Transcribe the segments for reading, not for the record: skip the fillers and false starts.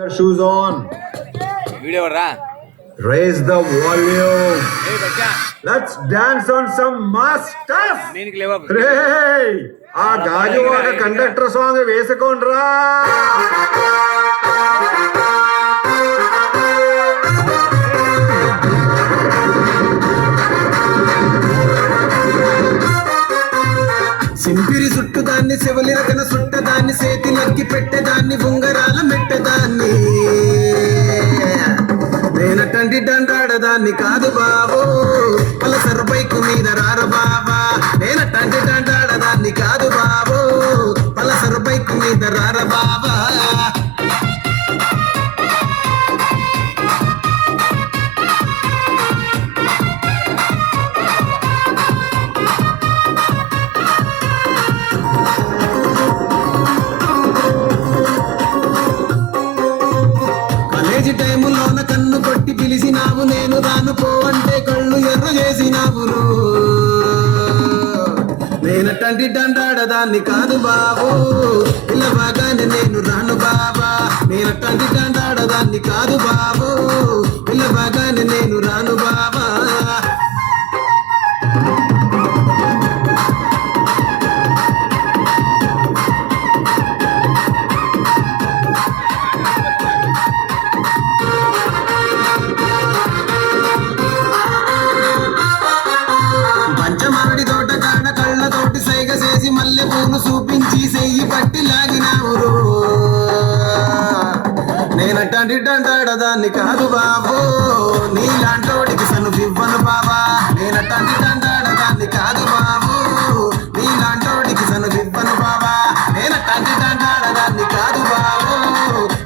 Your shoes on. Video రా. Raise the volume. A Bachcha Let's dance on some mass stuff. దీనికి లేవా? Hey! ఆ గాజు ఒక కండక్టర్ సాంగ్ వేసుకోండ్రా. సింపిరి చుట్టుదాన్ని శివలి రకన సుట్టదాన్ని సేతి నక్కి పెట్టేదాన్ని ఉంగరాల మెట్టదాన్ని నేనటంటి డండాడదాన్ని కాదు బాబు పలసరు బైకు మీద రారు బాబా నేనటంటి డండాడదాన్ని కాదు బాబు పలసరు బైకు మీద రార బాబా కాలేజీ టైములోన కన్ను కొట్టి పిలిచినావు నేను రాను పో అంటే కళ్ళు ఎర్ర చేసినావు నేనటంటి డండాడదాన్ని కాదు బాబు ఇలా బాగానే నేను రాను బాబా నేనటంటి డండాడదాన్ని కాదు బాబు ఇలా బాగానే నేను రాను బాబా పంచమాడి తోట కాడ కళ్ళతోటి సైగ చేసి మల్లె పూలు చూపించి సెయ్యి పట్టి లాగినావు నేనటంటి డండాడదాన్ని కాదు బాబు నీలాంటోడికి సను ఇవ్వను బాబా నేనటంటి డండాడదాన్ని కాదు బాబు నీలాంటోడికి సను ఇవ్వను బాబా నేనటంటి డండాడదాన్ని కాదు బాబు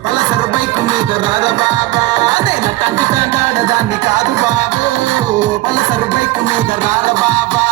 పలసరు బైకు మీద రాద బాబా నేనటంటి డండాడదాన్ని కాదు బాబు పలసరు బైకు మీద రార బాబా